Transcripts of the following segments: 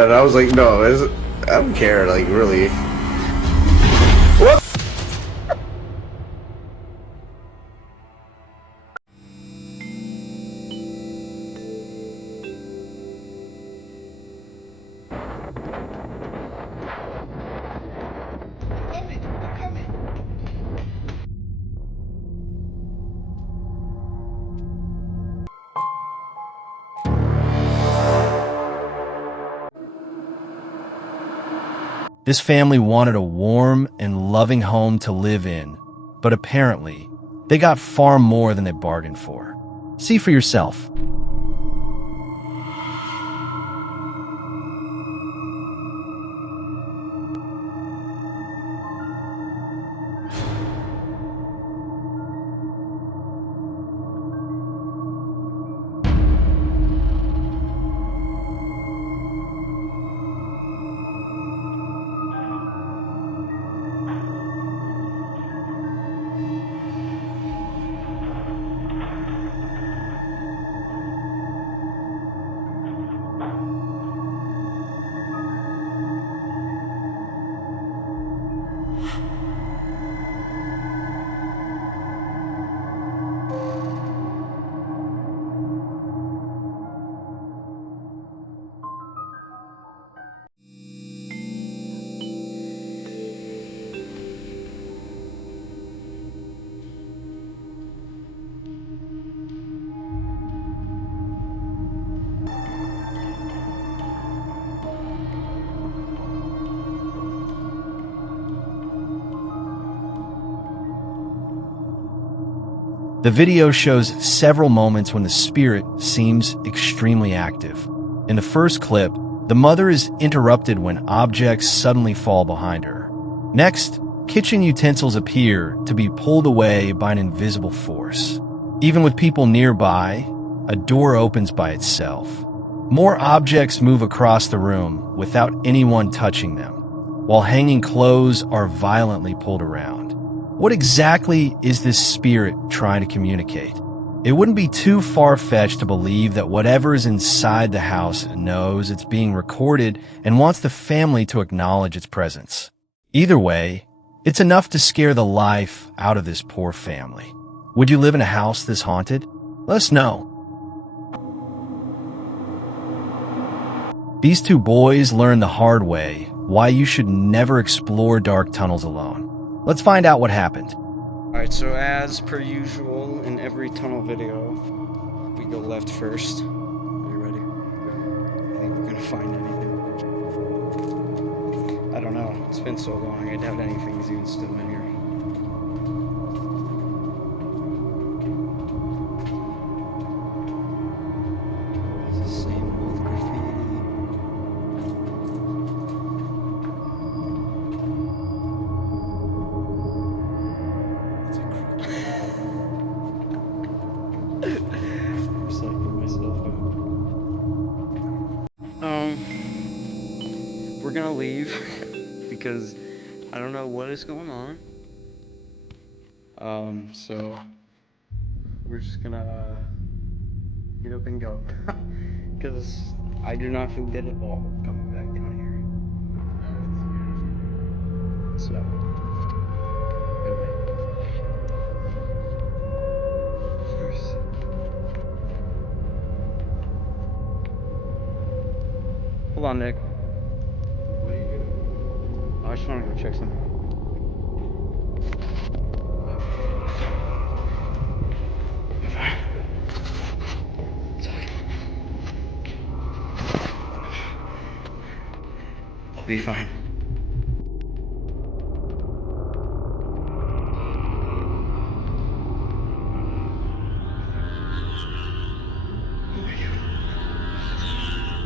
And I was like, no, I don't care, like, really. What? This family wanted a warm and loving home to live in, but apparently, they got far more than they bargained for. See for yourself. The video shows several moments when the spirit seems extremely active. In the first clip, the mother is interrupted when objects suddenly fall behind her. Next, kitchen utensils appear to be pulled away by an invisible force. Even with people nearby, a door opens by itself. More objects move across the room without anyone touching them, while hanging clothes are violently pulled around. What exactly is this spirit trying to communicate? It wouldn't be too far-fetched to believe that whatever is inside the house knows it's being recorded and wants the family to acknowledge its presence. Either way, it's enough to scare the life out of this poor family. Would you live in a house this haunted? Let us know. These two boys learned the hard way why you should never explore dark tunnels alone. Let's find out what happened. Alright, so as per usual in every tunnel video, we go left first. Are you ready? I think we're gonna find anything. I don't know. It's been so long. I doubt anything's even still in here. It's the same old graffiti. We're gonna leave because I don't know what is going on. So we're just gonna get up and go because I do not feel good at all coming back down here. So first. Hold on, Nick. I just want to go check something. I'll be fine.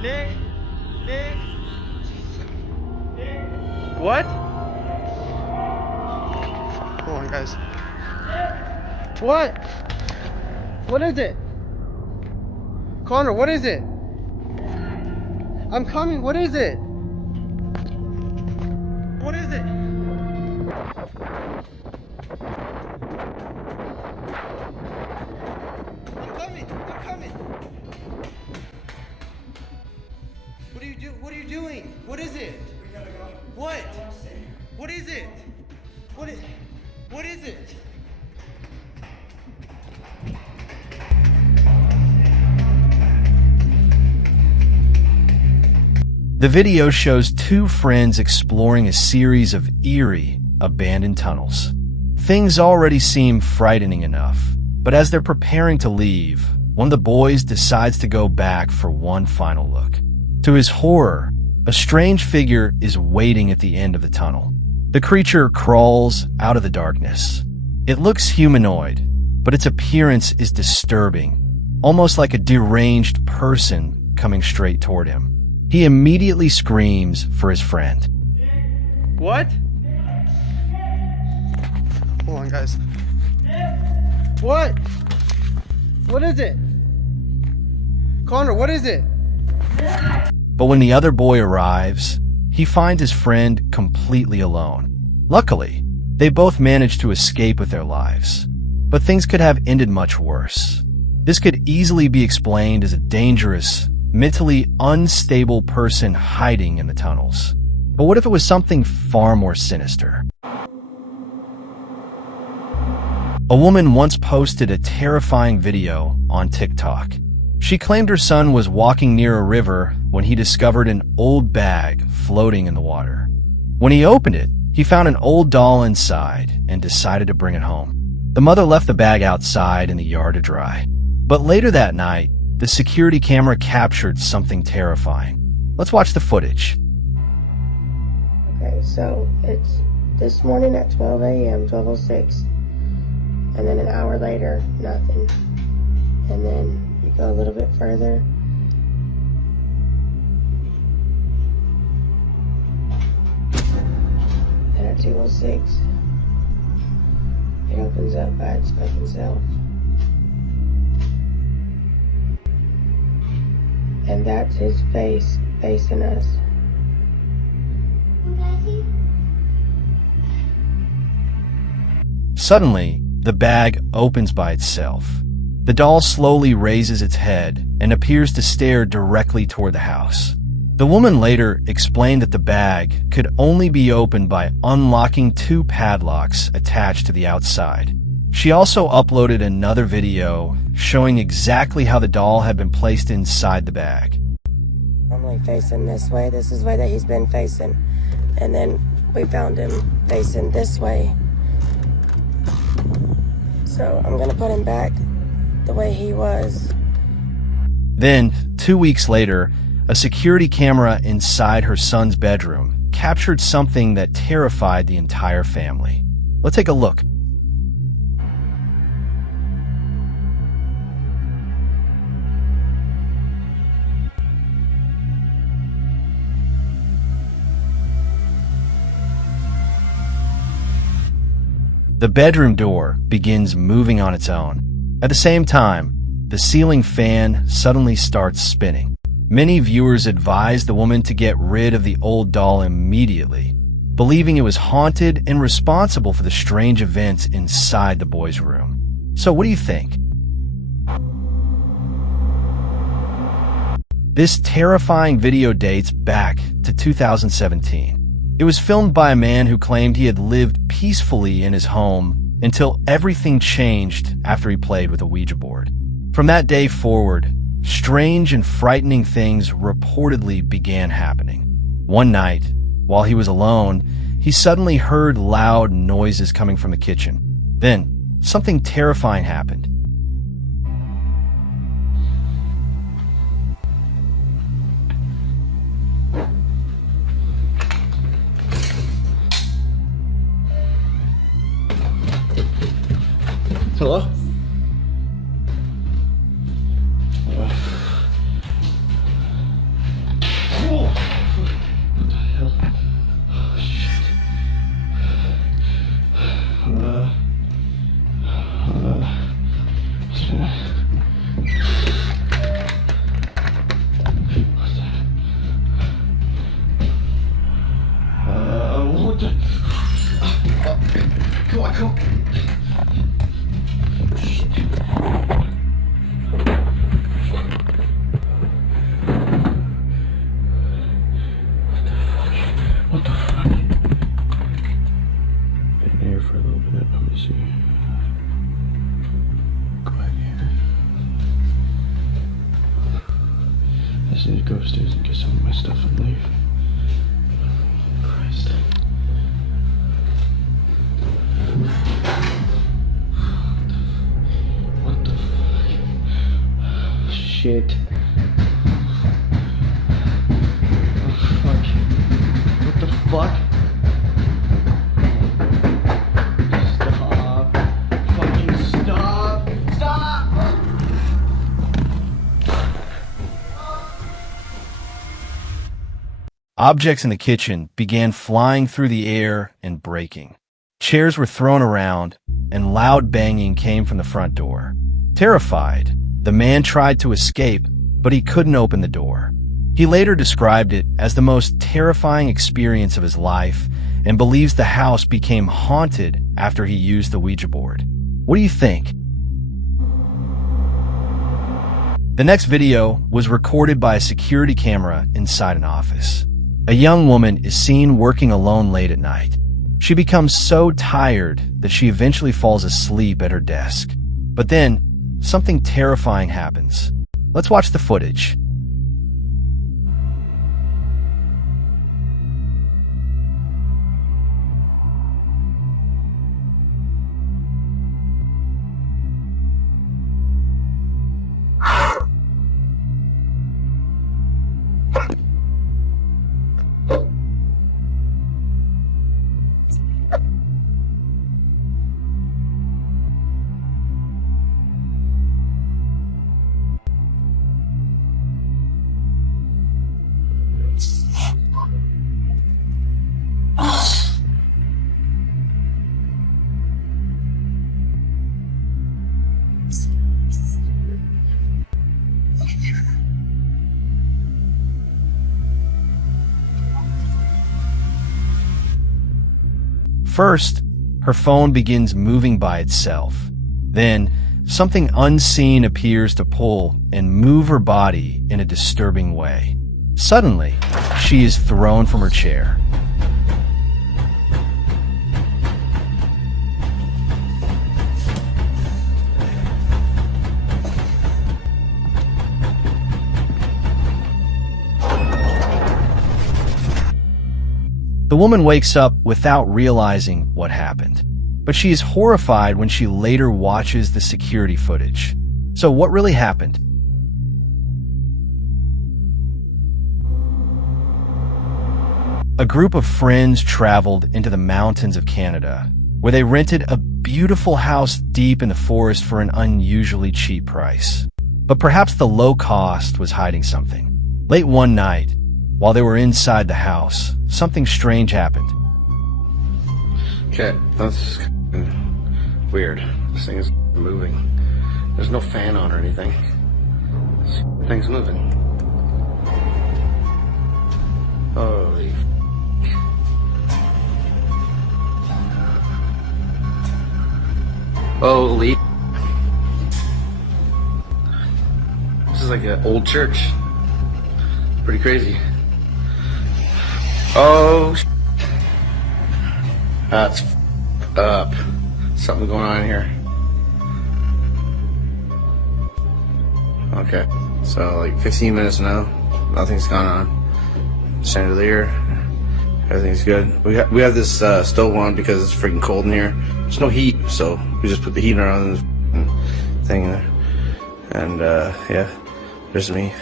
Nick? Nick? What? Hold on, guys. What? What is it? Connor, what is it? I'm coming. What is it? What is it? I'm coming. I'm coming. What What are you doing? What is it? We gotta go. What? What is it? What is it? The video shows two friends exploring a series of eerie, abandoned tunnels. Things already seem frightening enough, but as they're preparing to leave, one of the boys decides to go back for one final look. To his horror, a strange figure is waiting at the end of the tunnel. The creature crawls out of the darkness. It looks humanoid, but its appearance is disturbing, almost like a deranged person coming straight toward him. He immediately screams for his friend. What? Hold on, guys. What? What is it? Connor, what is it? But when the other boy arrives, he finds his friend completely alone. Luckily, they both manage to escape with their lives. But things could have ended much worse. This could easily be explained as a dangerous, mentally unstable person hiding in the tunnels. But what if it was something far more sinister? A woman once posted a terrifying video on TikTok. She claimed her son was walking near a river when he discovered an old bag floating in the water. When he opened it, he found an old doll inside and decided to bring it home. The mother left the bag outside in the yard to dry. But later that night, the security camera captured something terrifying. Let's watch the footage. Okay, so it's this morning at 12 a.m., 12:06, and then an hour later, nothing. And then you go a little bit further. And at 2:06, it opens up by its fucking self. And that's his face facing us. Suddenly, the bag opens by itself. The doll slowly raises its head and appears to stare directly toward the house. The woman later explained that the bag could only be opened by unlocking two padlocks attached to the outside. She also uploaded another video showing exactly how the doll had been placed inside the bag. Normally facing this way. This is the way that he's been facing. And then we found him facing this way. So I'm gonna put him back the way he was. Then, 2 weeks later, a security camera inside her son's bedroom captured something that terrified the entire family. Let's take a look. The bedroom door begins moving on its own. At the same time, the ceiling fan suddenly starts spinning. Many viewers advised the woman to get rid of the old doll immediately, believing it was haunted and responsible for the strange events inside the boy's room. So what do you think? This terrifying video dates back to 2017. It was filmed by a man who claimed he had lived peacefully in his home until everything changed after he played with a Ouija board. From that day forward, strange and frightening things reportedly began happening. One night, while he was alone, he suddenly heard loud noises coming from the kitchen. Then, something terrifying happened. Hello? What the? Come on, come on. What the fuck? Been there for a little bit. Let me see. Go back here. I just need to go upstairs and get some of my stuff and leave. Christ. What the fuck? Shit. Oh fuck. What the fuck? Stop. Fucking stop. Stop! Objects in the kitchen began flying through the air and breaking. Chairs were thrown around, and loud banging came from the front door. Terrified, the man tried to escape, but he couldn't open the door. He later described it as the most terrifying experience of his life and believes the house became haunted after he used the Ouija board. What do you think? The next video was recorded by a security camera inside an office. A young woman is seen working alone late at night. She becomes so tired that she eventually falls asleep at her desk. But then, something terrifying happens. Let's watch the footage. First, her phone begins moving by itself. Then, something unseen appears to pull and move her body in a disturbing way. Suddenly, she is thrown from her chair. The woman wakes up without realizing what happened, but she is horrified when she later watches the security footage. So what really happened? A group of friends traveled into the mountains of Canada, where they rented a beautiful house deep in the forest for an unusually cheap price. But perhaps the low cost was hiding something. Late one night, while they were inside the house, something strange happened. Okay, that's weird. This thing is moving. There's no fan on or anything. This thing's moving. Holy Holy. This is like an old church. Pretty crazy. Oh, that's up. Something going on here. Okay, so like 15 minutes now. Nothing's gone on. Chandelier. Everything's good. We have this stove on because it's freaking cold in here. There's no heat, so we just put the heater on the thing there. And yeah, there's me.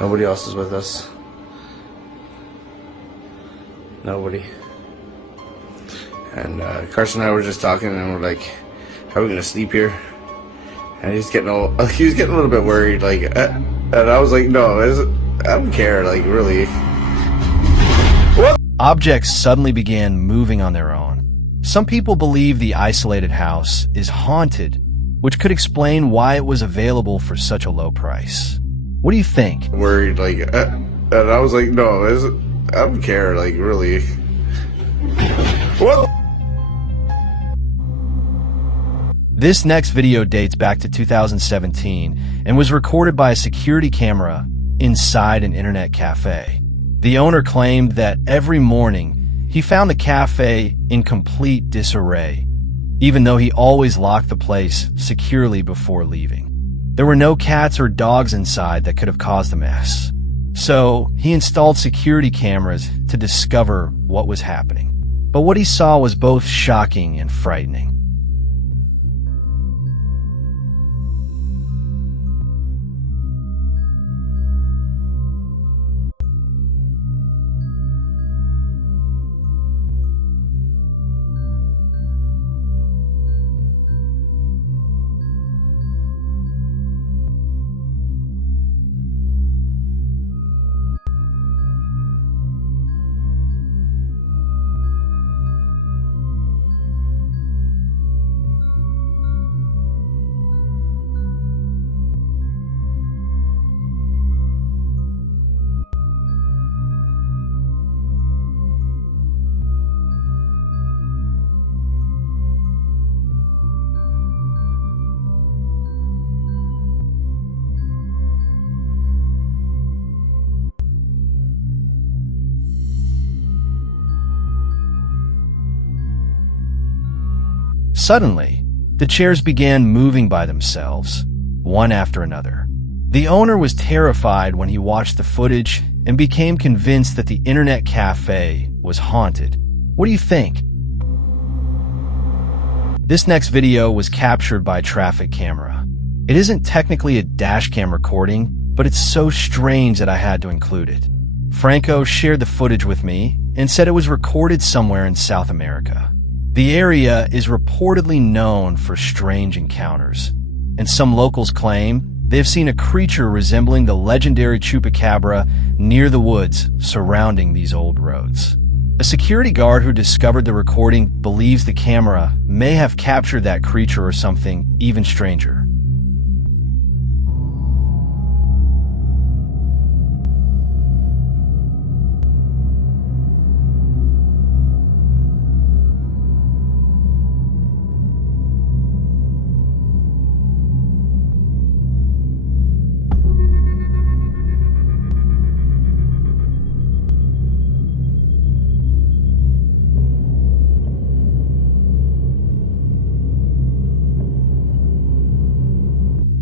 Nobody else is with us. Nobody. And Carson and I were just talking, and we're like, "How are we gonna sleep here?" And he was getting a little bit worried, like, and I was like, "No, I don't care, like, really." What? Objects suddenly began moving on their own. Some people believe the isolated house is haunted, which could explain why it was available for such a low price. What do you think? Worried, like, and I was like, "No, I don't care, like, really." What? This next video dates back to 2017 and was recorded by a security camera inside an internet cafe. The owner claimed that every morning he found the cafe in complete disarray, even though he always locked the place securely before leaving. There were no cats or dogs inside that could have caused the mess. So he installed security cameras to discover what was happening. But what he saw was both shocking and frightening. Suddenly, the chairs began moving by themselves, one after another. The owner was terrified when he watched the footage and became convinced that the internet cafe was haunted. What do you think? This next video was captured by a traffic camera. It isn't technically a dash cam recording, but it's so strange that I had to include it. Franco shared the footage with me and said it was recorded somewhere in South America. The area is reportedly known for strange encounters, and some locals claim they've seen a creature resembling the legendary chupacabra near the woods surrounding these old roads. A security guard who discovered the recording believes the camera may have captured that creature or something even stranger.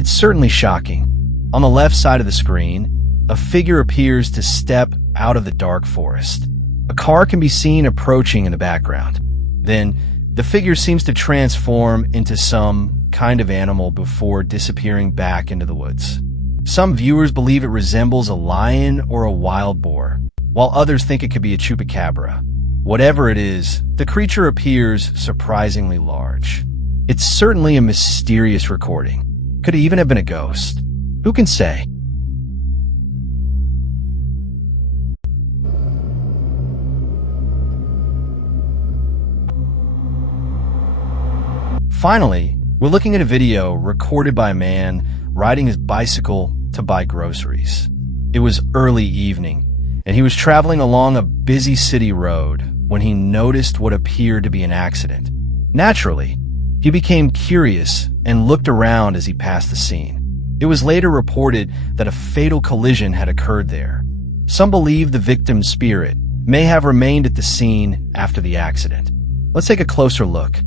It's certainly shocking. On the left side of the screen, a figure appears to step out of the dark forest. A car can be seen approaching in the background. Then, the figure seems to transform into some kind of animal before disappearing back into the woods. Some viewers believe it resembles a lion or a wild boar, while others think it could be a chupacabra. Whatever it is, the creature appears surprisingly large. It's certainly a mysterious recording. Could it even have been a ghost? Who can say? Finally, we're looking at a video recorded by a man riding his bicycle to buy groceries. It was early evening, and he was traveling along a busy city road when he noticed what appeared to be an accident. Naturally, he became curious and looked around as he passed the scene. It was later reported that a fatal collision had occurred there. Some believe the victim's spirit may have remained at the scene after the accident. Let's take a closer look.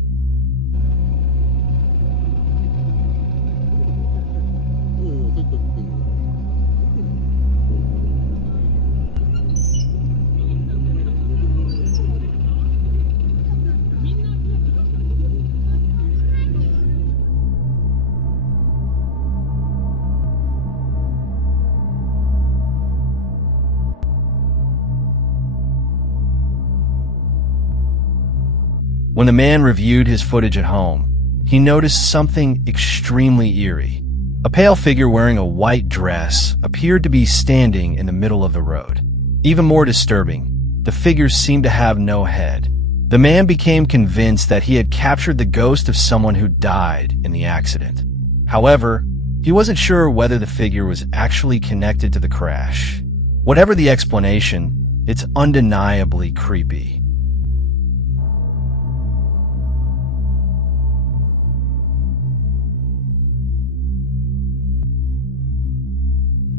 When the man reviewed his footage at home, he noticed something extremely eerie. A pale figure wearing a white dress appeared to be standing in the middle of the road. Even more disturbing, the figure seemed to have no head. The man became convinced that he had captured the ghost of someone who died in the accident. However, he wasn't sure whether the figure was actually connected to the crash. Whatever the explanation, it's undeniably creepy.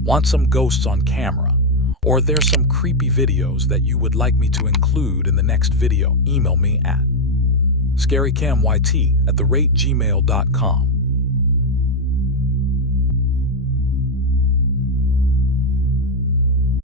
Want some ghosts on camera? Or there's some creepy videos that you would like me to include in the next video, email me at scarycamyt@gmail.com.